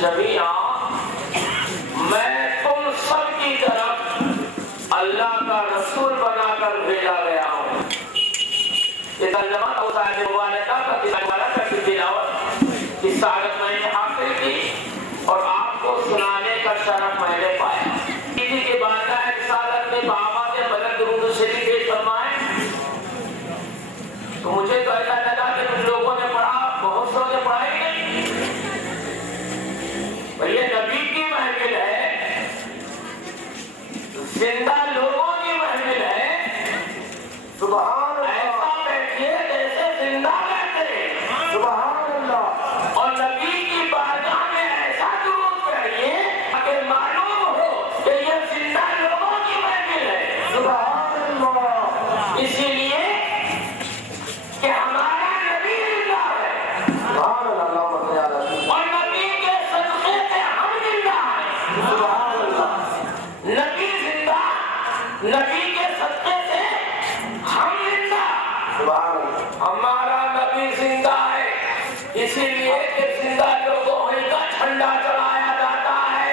जमीआ, मैं तुम सब की तरफ अल्लाह का रसूल बनाकर भेजा गया हूँ। ये तर्जुमा होता है की तिलावत की सादत मैंने हासिल की और आपको सुनाने का शरफ मैंने पाया। इसी के बाद रिसालत में बाबा के बलंद दुरूद शरीफ पेश फरमाए तो मुझे तो ऐसा लगा कि कुछ लोगों ने पढ़ा, बहुत सौ ने पढ़ा ही नहीं। भैया नबी की महफिल है, जिंदा लोगों की महफिल है। सुभान अल्लाह, ऐसा बैठिए जैसे जिंदा बैठे। सुभान अल्लाह। और नबी की बारगाह में ऐसा दुरूद पढ़िए अगर मालूम हो कि ये जिंदा लोगों की महफिल है। सुभान अल्लाह। इसीलिए कि हमारा नबी जिंदा है। सुभान अल्लाह। और नबी के सदक़े से हम जिंदा हैं। सुभान अल्लाह। नबी जिंदा, नबी के सदक़े से हम जिंदा। सुभान अल्लाह। हमारा नबी जिंदा है, इसीलिए कि जिंदा लोगों का झंडा चढ़ाया जाता है।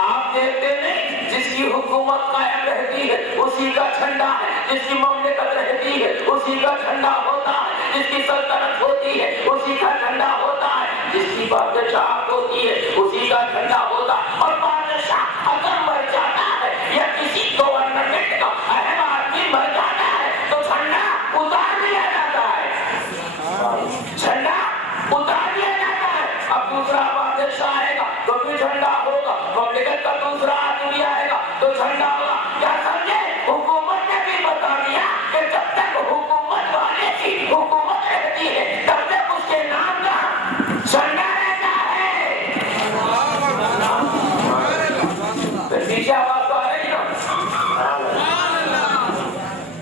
आप देखते नहीं, जिसकी हुकूमत कायम रहती है उसी का झंडा है, जिसकी ममलिकत रहती है उसी का झंडा होता है, जिसकी सल्तनत होती है उसी का झंडा होता है, जिसकी बादशाह होती है उसी का झंडा होता है। और बादशाह अगर मर जाता है या किसी गवर्नमेंट का अहम आदमी मर जाता है तो झंडा उतार दिया जाता है। झंडा उतार दिया जाता है। अब दूसरा बादशाह आएगा तो भी झंडा होगा, ममलिकत का दूसरा आदमी आएगा तो झंडा होगा। क्या समझे? हुकूमत ने भी बता दिया कि जब तक हुकूमत वाले की हुकूमत रहती है तब तक उसके नाम का झंडा रहता है। पीछे आवाज तो आ रही ना?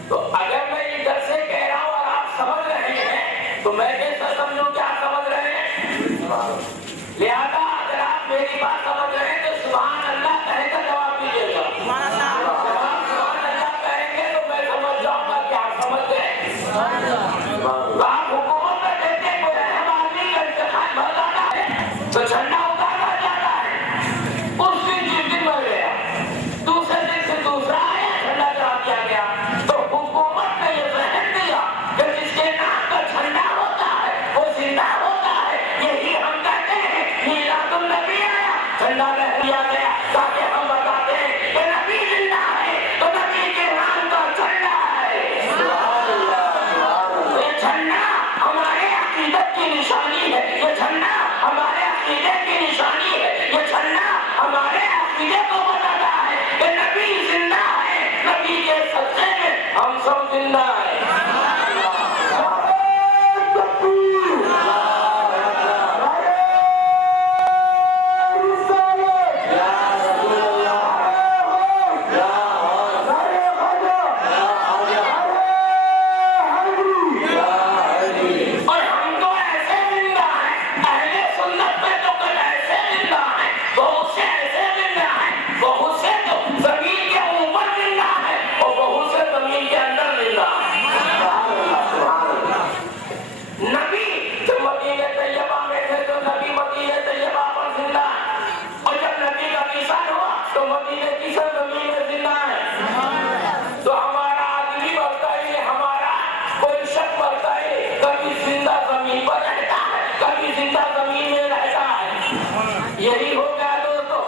तो अगर मैं इधर से कह रहा हूँ और आप समझ रहे हैं तो मैं कैसा समझूं कि आप समझ रहे हैं? लिहाजा अगर आप मेरी बात समझ रहे हैं तो सुभान अल्लाह कहकर जवाब दीजिएगा। सुभान अल्लाह कहेंगे तो मैं समझ जाऊंगा कि आप समझ गए। आप हुकूमत में देते कोई अहम आदमी का इंतखाब भर जाता है तो झंडा उतारा जाता है। उस दिन जिस दिन मर गया, दूसरे दिन से दूसरा आया, झंडा चढ़ा दिया गया। तो हुकूमत ने ये जहन दिया कि जिसके नाम का झंडा होता है वो जिंदा होता है। यही हम कहते हैं मीलादुन नबी आया, झंडा लहरा दिया गया ताकि हम बताते हैं कि नबी जिंदा है तो नबी के नाम का झंडा है। ये झंडा हमारे अकीदत की निशानी है, ये झंडा हमारे अकीदे की निशानी है, ये झंडा हमारे अकीदे को बताता है कि नबी जिंदा है, नबी के सदक़े में हम सब जिंदा हैं। और हम तो ऐसे जिंदा हैं, अहले सुन्नत में तो कल ऐसे जिंदा हैं, बहुत से ऐसे जिंदा हैं, बहुत से तो जमीन के ऊपर जिंदा है और बहुत से जमीन के अंदर जिंदा है। नबी जब मदीने तैयबा में थे तो नबी मदीने तैयबा पर जिंदा है और जब नबी का विसाल हुआ तो मदीने की सरजमीन में जिंदा है। तो हमारा आदमी मरता ही नहीं, हमारा कोई शक मरता ही नहीं, कभी जिंदा जमीन पर रहता है, कभी जिंदा जमीन में रहता है। यही हो गया दोस्तों,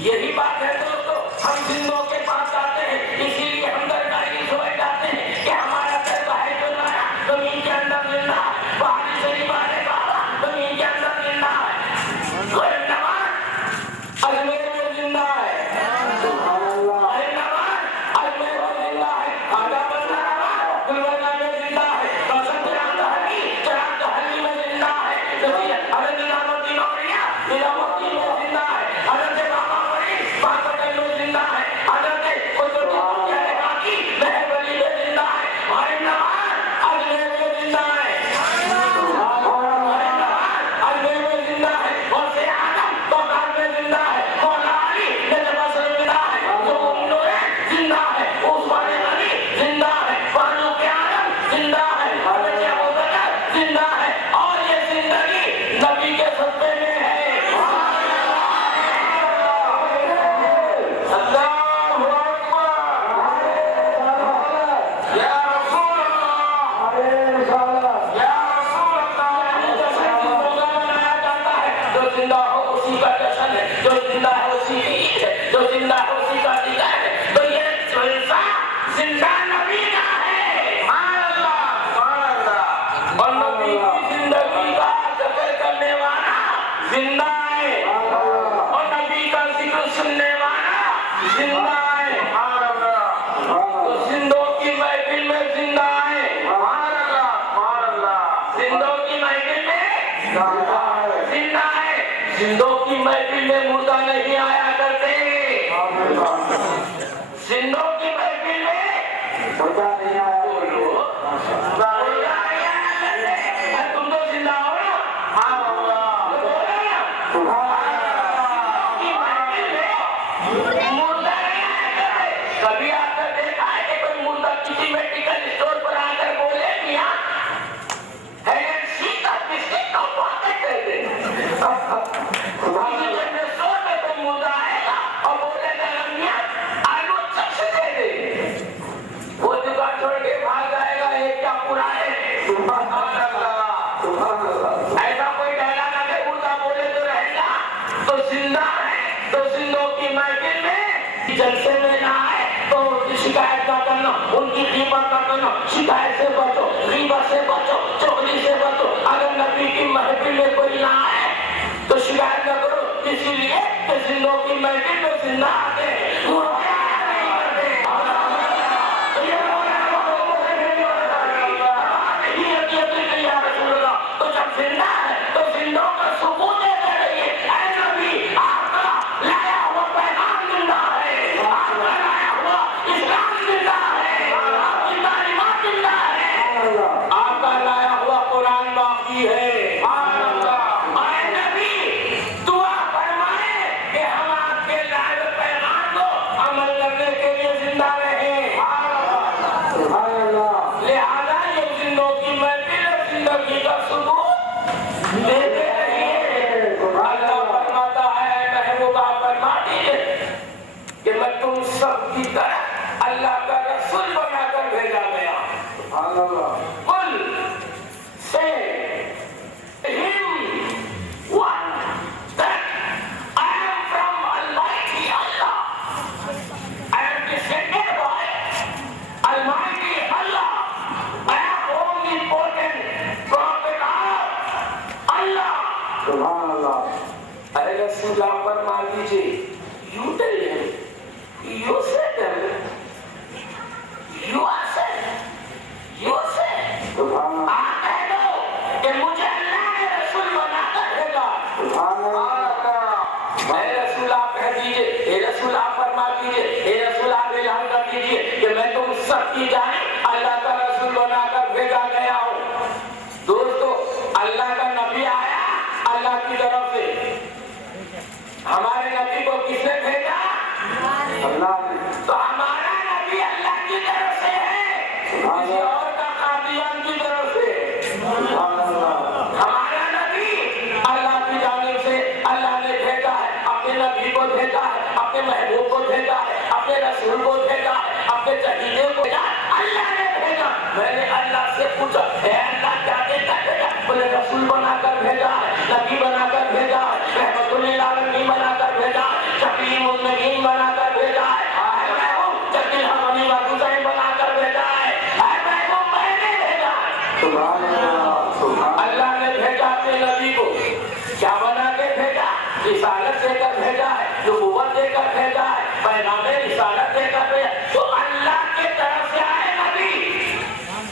यही बात है दोस्तों। हम जिंदों के पास आते हैं, इसीलिए हम दरगाही सोए जाते हैं कि हमारा दरगाह है जो नया जमीन के अंदर जिंदा है, पहाड़ी शरीफ वाले बाबा जमीन के अंदर जिंदा है, कोई नवाज अजमेर में जिंदा है, अरे नवाज अजमेर में जिंदा है, आजा बंदा नवाज गुलबर्गा में जिंदा है, कसम चराग में जिंदा है, अरे निजामुद्दीन औलिया निजामुद्दीन में जिंदा है, हज़रत बाबा वली बाबा में जिंदा है, हज़रत कुतुबुद्दीन अहमदी महवली में जिंदा है, अरे नवाज अजमेर में जिंदा है, अरे नवाज अजमेर में जिंदा है, और से आदम बगदाद में जिंदा है, मौला अली नजफ में जिंदा है, जो नूरैन जिंदा है, उस्मान गनी जिंदा है, फारूक आजम जिंदा है, हज़रत अबू बकर जिंदा है। और ये जिंदगी नबी के सदक़े में है। زندوں کی محفل میں زندہ ہے، زندوں کی محفل میں مردہ نہیں آیا کرتے، زندوں کی محفل میں مردہ نہیں آیا کرتے، تم تو زندہ ہو نا؟ ہاں کبھی آپ نے دیکھا ہے کہ کوئی مردہ کسی میڈیکل اسٹور پر آ کر بولے کیا وہ دکان چھوڑ کے بھاگ جائے گا، ایک کیا پورا ہے؟ ایسا کوئی ڈائلاگ اگر مردہ بولے تو رہے گا، تو زندہ ہے تو زندوں کی محفل میں جلسے میں نہ آئے تو شکایت نہ کرنا، ان کی غیبت نہ کرنا، شکایت سے بچو، غیبت سے بچو، چغلی سے بچو۔ اگر نبی کی محفل میں کوئی نہ آئے تو شکایت نہ کرو، اسی لیے کہ زندوں کی محفل میں زندہ آتے ہیں، تو جب زندہ ہے تو زندوں کا ثبوت دیتے رہیے، اے نبی آپ کا لایا ہوا پیغام زندہ ہے، آپ کا لایا ہوا اسلام زندہ ہے، آپ کی تعلیمات زندہ ہے، آپ کا لایا ہوا قرآن باقی ہے۔ اے نبی دعا فرمائے کہ ہم آپ کے لائے ہوئے پیغام کو عمل کرنے کے لیے زندہ رہیں۔ لہذا یہ زندوں کی محفل اور زندگی کا ثبوت دیتے رہیے۔ اللہ فرماتا ہے، محبوبہ فرما دیجیے کہ میں تم سب کی طرح اللہ کا رسول بنا کر بھیجا گیا۔ قل say him one that I am from Almighty Allah. I am descended by Almighty Allah. I am omnipotent prophet of Allah. سبحان اللہ۔ اے رسول آپ فرما دیجیے، you tell him, you say them, you are said, you say. آپ کہہ دو کہ مجھے اللہ نے رسول بنا کر بھیجا۔ اے رسول آپ کہہ دیجیے، اے رسول آپ فرما دیجیے، اے رسول آپ اعلان کر دیجیے کہ میں تم سب کی جانب اللہ کا رسول بنا کر بھیجا گیا ہوں۔ دوستو اللہ کا نبی آیا اللہ کی طرف سے، ہمارے نبی کو کس نے بھیجا؟ اللہ نے۔ تو ہمارا نبی اللہ کی طرف سے ہے، کسی اور کا قادیان کی طرف سے۔ ہمارا نبی اللہ کی جانب سے اللہ نے بھیجا ہے، اپنے نبی کو بھیجا ہے، اپنے محبوب کو بھیجا ہے، اپنے رسول کو بھیجا ہے، اپنے چہیدے کو بھیجا، اللہ نے بھیجا۔ میں نے اللہ سے پوچھا، اے اللہ کیا دیتا بھیجا؟ بولے رسول بنا کر بھیجا ہے، نبی بنا کر بھیجا ہے، رحمت للعالمین بنا کر بھیجا ہے، شفیع المذنبین بنا کر بھیجا ہے، اے محبوب جدید حسین حسین بنا کر بھیجا ہے، اے محبوب میں نے بھیجا ہے۔ سبحان اللہ۔ اللہ نے بھیجا اپنے نبی کو، کیا بنا کے بھیجا؟ رسالت دے کر بھیجا ہے، نبوت دے کر بھیجا ہے، پیغام رسالت دے کر بھیجا، تو اللہ کے طرف سے آئے نبی،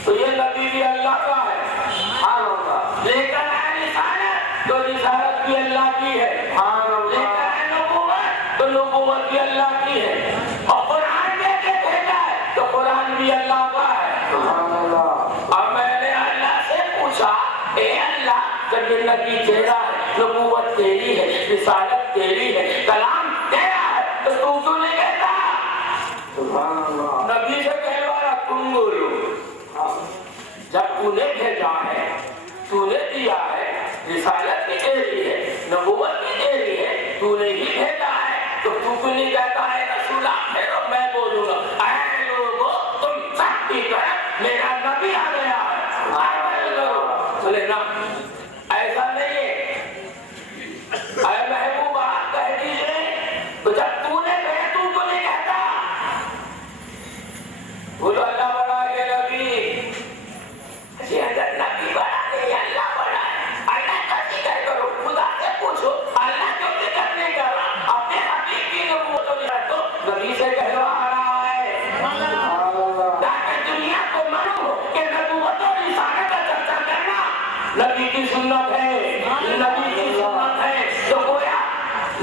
تو یہ نبی بھی اللہ کا ہے، لے کر آئے رسالت تو رسالت بھی اللہ کی ہے، لے کر آئے نبوت تو نبوت بھی اللہ کی ہے، اور قرآن دے کے بھیجا ہے تو قرآن بھی اللہ کا ہے۔ اب میں نے اللہ سے پوچھا، اے اللہ جب یہ نبی تیرا ہے، نبوت تیری ہے، رسالت تیری ہے، کلام تیرا ہے، تو تو کیوں نہیں کہتا؟ نبی سے کہلوایا تم بولو، جب تو نے بھیجا ہے، تو نے دیا ہے، رسالت بھی تیری ہے، نبوت بھی تیری ہے، تو نے ہی بھیجا ہے، تو تو کیوں نہیں کہتا ہے رسول آپ پھیرو میں بولوں گا، اے لوگو تم سب کی طرف میرا نبی آ گیا ہے، عمل کرو۔ بولے نا ایسا نہیں ہے، اے محبوب آپ کہہ دیجئے، تو جب تو نے کہا تو کیوں نہیں کہتا؟ بولو اللہ بڑا ہے نبی، اسی اندر نبی بڑا نہیں اللہ بڑا ہے، اللہ کا ذکر کرو، خدا سے پوچھو اللہ کیوں ذکر نہیں کر رہا، اپنے حبیب کی نبوت تو نبی سے کہلوا رہا ہے تاکہ دنیا کو معلوم नबी की सुन्नत है, नबी की सुन्नत है। तो गोया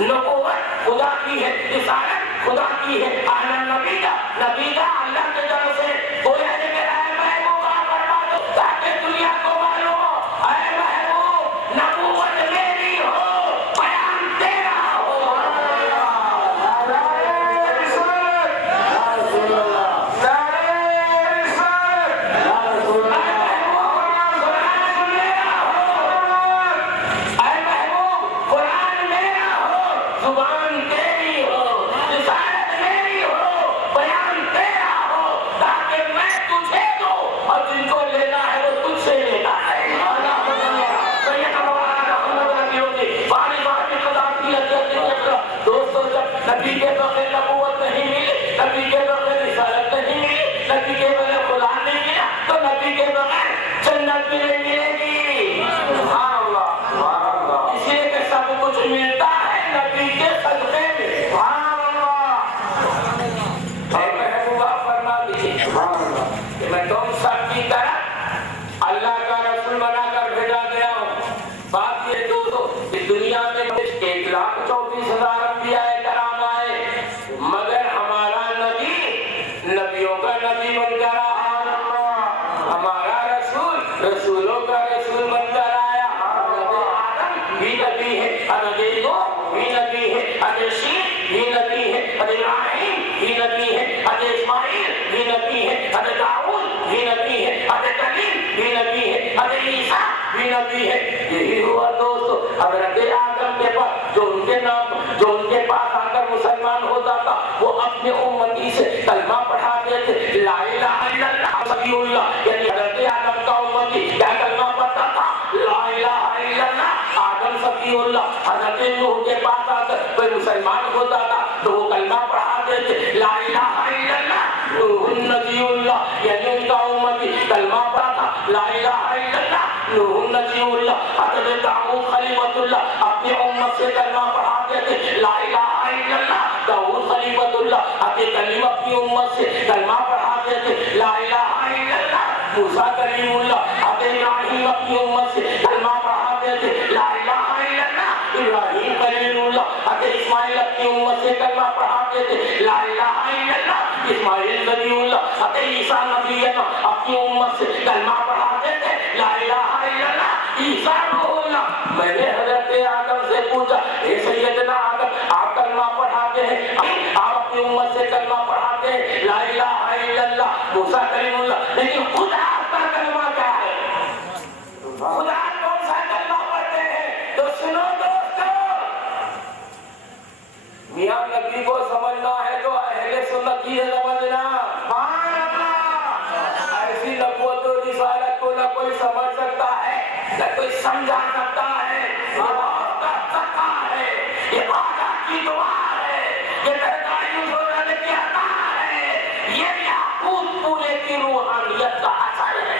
नबूवत खुदा की है, रिसालत खुदा की है, आना नबी का अल्लाह के तरफ से। गोया ने मेरा है महबूब आप फरमा दो ताकि दुनिया को मालूम हो, ऐ महबूब नबूवत मेरी हो, बयान तेरा हो। जुबान तेरी हो, रिसालत मेरी हो, बयान तेरा हो, ताकि मैं तुझे दूं और जिनको लेना है वो तुझसे लेना है। दोस्तों जब नबी के बगैर नबूवत नहीं मिली, नबी के बगैर रिसालत नहीं मिली, नबी के बगैर खुदा नहीं मिला, तो नबी के बगैर जन्नत भी नहीं मिलेगी। सुभान अल्लाह। इसलिए कि सब कुछ मिलता है नबी के सदक़े में। सुभान अल्लाह। महबूबा फरमा दीजिए कि मैं तुम सबकी तरह अल्लाह का रसूल बनाकर भेजा गया हूँ। बात ये दोस्तों कि दुनिया में 1,34,000 अंबिया कराम आए, मगर हमारा नबी नबियों का नबी बनकर आया, हमारा रसूल रसूलों का रसूल बनकर आया। आदम भी नबी है, हज़रत नूह भी नबी है, हज़रत शीश भी नबी है, हज़रत इब्राहीम भी नबी है, हज़रत इस्माइल भी नबी है, हज़रत दाऊद भी नबी है, हज़रत कलीम भी नबी है, हज़रत ईसा भी नबी है। यही हुआ दोस्तों हज़रत आदम के पास, जो उनके पास आकर मुसलमान होता था, वो अपने उम्मती से कलमा पढ़ाते थे, ला इलाहा इल्लल्लाह सफीउल्लाह। यानी हज़रत आदम का उम्मती क्या कलमा पढ़ता था? ला इलाहा इल्लल्लाह आदम सफीउल्लाह। हज़रत नूह के पास आकर कोई मुसलमान होता था तो वो कलमा पढ़ाते थे, ला इलाहा इल्लल्लाह नूहुन नबीउल्लाह। यानी उनका उम्मती कलमा पढ़ा था, ला इलाहा इल्लल्लाह नूहुन नबीउल्लाह। हज़रत दाऊद खलीफतुल्लाह अपनी उम्मत से कलमा पढ़ाते थे, ला इलाहा इल्लल्लाह दाऊद खलीफतुल्लाह। हज़रत कलीम अपनी उम्मत से कलमा पढ़ाते थे, ला इलाहा इल्लल्लाह मूसा कलीमुल्लाह। हज़रत इब्राहीम अपनी उम्मत से कलमा पढ़ाते थे, ला इलाहा इल्लल्लाह इब्राहीम कलीमुल्लाह। हज़रत इस्माइल अपनी उम्मत से कलमा पढ़ाते थे, ला इलाहा इल्लल्लाह इस्माइल नबीउल्लाह। हज़रत ईसा नबी अपनी उम्मत से कलमा पढ़ाते थे, ला इलाहा इल्लल्लाह ईसा रूहुल्लाह। मैंने हज़रत आदम से पूछा, हे सैयदना आदम आप कलमा पढ़ाते हैं, आप अपनी उम्मत से कलमा पढ़ाते हैं, ला इलाहा इल्लल्लाह मूसा कलीमुल्लाह, लेकिन खुदा का कलमा क्या है? खुदा कौन सा कलमा पढ़ते हैं? तो सुनो दोस्तों, मियां नबी को समझना है तो अहले सुन्नत की है समझना। ऐसी नबूवत और रिसालत को न कोई समझ सकता है न कोई समझा सकता है। ये बहुत का सत्ता है, ये आका की दुआ है, ये दरगाही जोड़ने की अता है, ये याकूत पूरे की रूहानियत का असर है।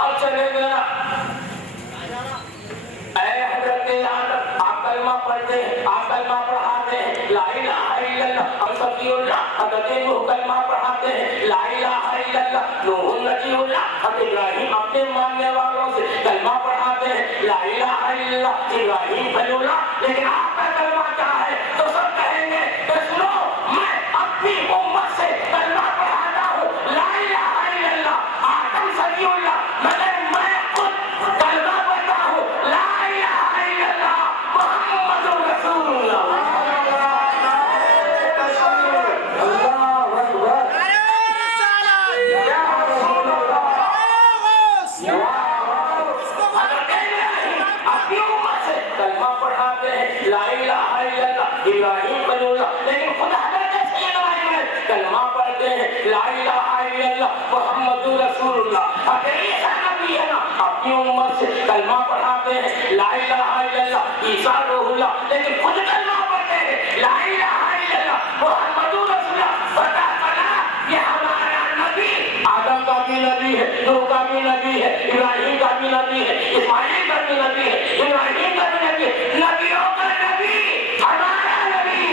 अब चले गया पढ़ते हैं, आप कलमा पढ़ाते हैं, ला इलाहा इल्लल्लाह हम सफीउल्लाह। हज़रत नूह कलमा पढ़ाते हैं, ला इलाहा इल्लल्लाह नूहुन नबीउल्लाह। हज़रत इब्राहीम अपने मानने वालों से कलमा पढ़ाते हैं, ला इलाहा इल्लल्लाह इब्राहीम खलीलुल्लाह। लेकिन आपका कलमा क्या है? तो सब कहेंगे कि सुनो मैं अपनी उम्मत से कलमा पढ़ाता हूँ, ला इलाहा इल्लल्लाह आदम सफीउल्लाह, मगर मैं खुद कलमा पढ़ता हूँ, ला इलाहा इल्लल्लाह मुहम्मदुर रसूलुल्लाह। इब्राहीम खलीलुल्लाह, लेकिन खुदा कलमा पढ़ते हैं, ला इलाहा इल्लल्लाह मुहम्मदुर रसूलुल्लाह। अगर ईसा नबी है ना अपनी उम्मत से कलमा पढ़ाते हैं, ला इलाहा इल्लल्लाह ईसा रूहुल्लाह, लेकिन खुद कलमा पढ़ते हैं, ला इलाहा इल्लल्लाह मुहम्मदुर रसूलुल्लाह। पता चला ये हमारा नबी आदम का भी नबी है, नूह का भी नबी है, इब्राहीम का भी नबी है, इस्माइल का भी नबी है, इब्राहीम का भी नबी है, नबियों का नबी हमारा नबी।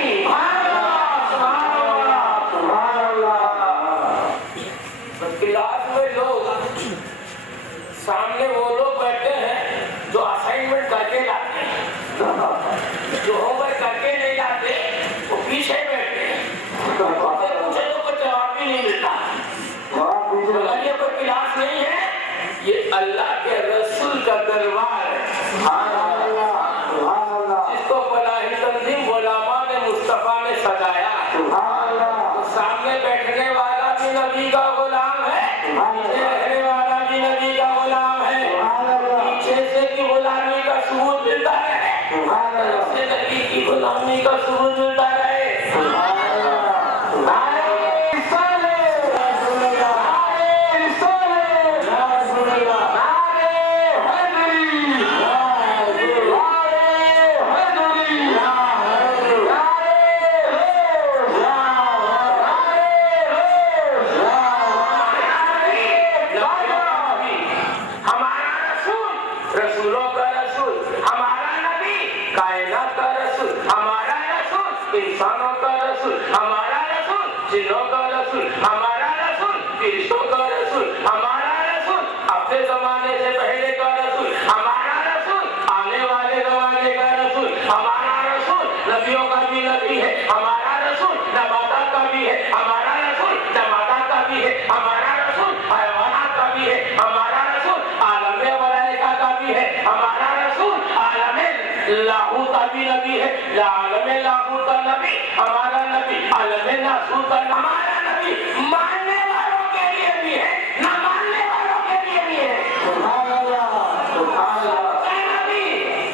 سامنے وہ لوگ بیٹھے ہیں جو اسائنمنٹ کر کے لاتے ہیں، جو ہوم ورک کر کے نہیں لاتے وہ پیچھے بیٹھتے ہیں، پوچھے تو کوئی جواب بھی نہیں ملتا۔ اگر یہ کوئی کلاس نہیں ہے، یہ اللہ کے رسول کا دربار ہے، جس کو فلاحی تنظیم علماء نے مصطفیٰ نے سجایا۔ تو سامنے بیٹھنے والا بھی نبی کا غلام ہے، پیچھے رہنے والا بھی نبی کا غلام ہے، پیچھے سے بھی غلامی کا ثبوت ملتا ہے، طرف سے نبی کی غلامی کا ثبوت ملتا ہے۔ رسولوں کا رسول ہمارا نبی، کائنات کا رسول ہمارا رسول، انسانوں کا رسول ہمارا رسول، جنوں کا رسول ہمارا رسول، فرشتوں کا رسول ہمارا رسول، اپنے زمانے سے پہلے کا رسول ہمارا رسول، آنے والے زمانے کا رسول ہمارا رسول، نبیوں کا بھی نبی ہے ہمارا رسول، نباتات کا بھی ہے ہمارا رسول، جمادات کا بھی ہے ہمارا رسول، حیوانات کا بھی ہے ہمارا رسول، عالم ملائکہ کا بھی ہے ہمارا رسول، عالم لاہوت کا بھی نبی ہے، عالم لاہوت کا نبی ہمارا نبی، عالم ناسوت کا ہمارا نبی، ماننے والوں کے لیے بھی ہے، نہ ماننے والوں کے لیے بھی ہے۔ سبحان اللہ، سبحان اللہ۔ نبی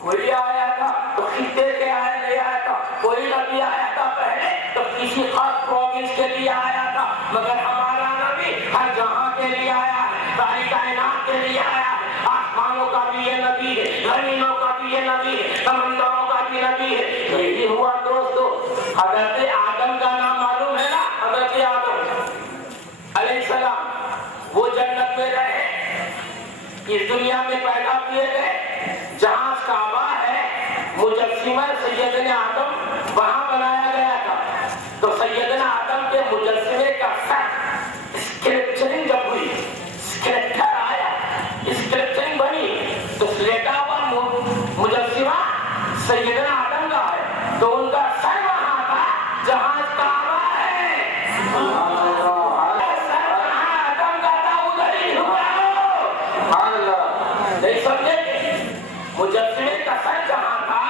کوئی آیا تھا تو خطے کے آیا نہیں آیا تھا، کوئی نبی آیا تھا پہلے تو کسی خاص پروونس کے لیے آیا تھا، مگر ہمارا نبی ہر جہاں کے لیے آیا ہے، ساری کائنات کے لیے آیا ہے، آسمانوں کا بھی یہ نبی ہے، زمینوں کا بھی یہ نبی ہے، سمندروں کا بھی نبی ہے۔ یہی ہوا دوستو، حضرت آدم کا نام معلوم ہے نا، حضرت آدم علیہ السلام، وہ جنت میں رہے، اس دنیا میں پیدا کیے گئے، جہاں کعبہ ہے مجسمہ سیدنا آدم وہاں بنایا گیا تھا، تو سیدنا آدم کے مجسمے کا سر اسکلپچرنگ جب ہوئی، اسکلپچر آیا، اسکلپچرنگ بنی، تو لیٹا ہوا مجسمہ سیدنا آدم کا ہے، تو ان کا سر وہاں تھا جہاں کعبہ ہے، سر جہاں آدم کا تھا ادھر ہی جھکاؤ، نہیں سمجھے؟ مجسمے کا سر جہاں تھا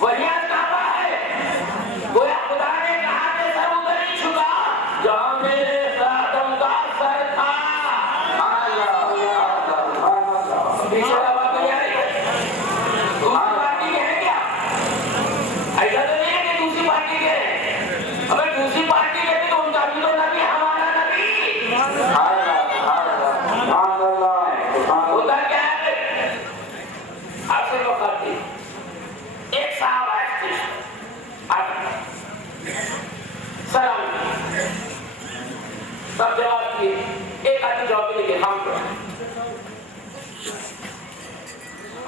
وہی کعبہ ہے، گویا خدا نے کہا کہ سر ادھر ہی جھکا جہاں میرے آدم کا سر تھا۔ پیچھے آواز نہیں آ رہی ہے؟ دوسری پارٹی کے ہیں کیا؟ ایسا تو نہیں ہے کہ دوسری پارٹی کے ہیں، اگر دوسری پارٹی کے بھی تو ان کا بھی تو نبی ہمارا نبی ہوتا کیا ہے؟ آخر وقت تھی، ایک صاحب آئے تھے، سلام سب جواب کیے، ایک آدمی جواب نہیں دیا، ہم کو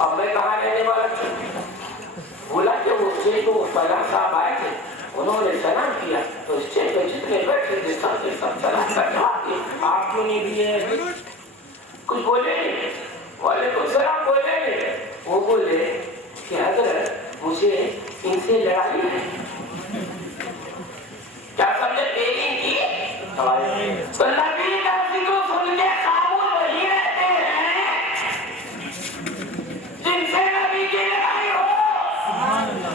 اب میں کہاں رہنے والا تھا، بولا کہ وہ اسٹیج کو فلاں صاحب آئے تھے، انہوں نے سلام کیا، تو اسٹیج پہ جتنے بیٹھے تھے سب کے سب سلام کا جواب دیے، آپ کیوں نہیں دیے؟ کچھ بولے نہیں، وعلیکم السلام بولے نہیں، وہ بولے کہ حضرت مجھے ان سے لڑائی ہے، کیا سمجھے تیری ان کی؟ تو نبی کا ذکر سن کے خاموش وہی رہتے ہیں جن سے نبی کی لڑائی ہو،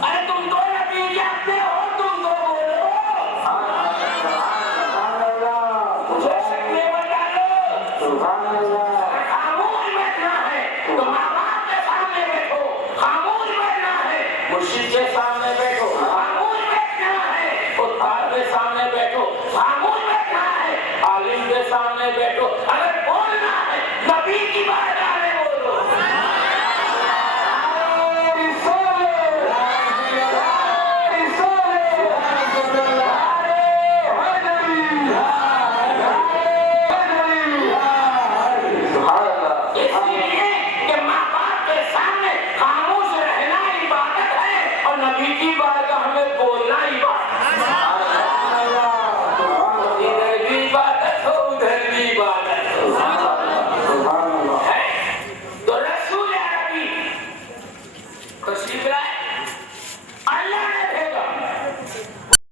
ارے تم تو نبی کے اپنے ہو، تم تو بولو، مجھے شک میں بتا لو، خاموش بیٹھنا ہے تو ماں باپ کے سامنے بیٹھو، خاموش بیٹھنا ہے مرشد کے سامنے بیٹھو، خاموش بیٹھنا ہے استاد کے سامنے بیٹھو، خاموش بیٹھنا ہے عالم کے سامنے بیٹھو، اگر بولنا ہے نبی کی بات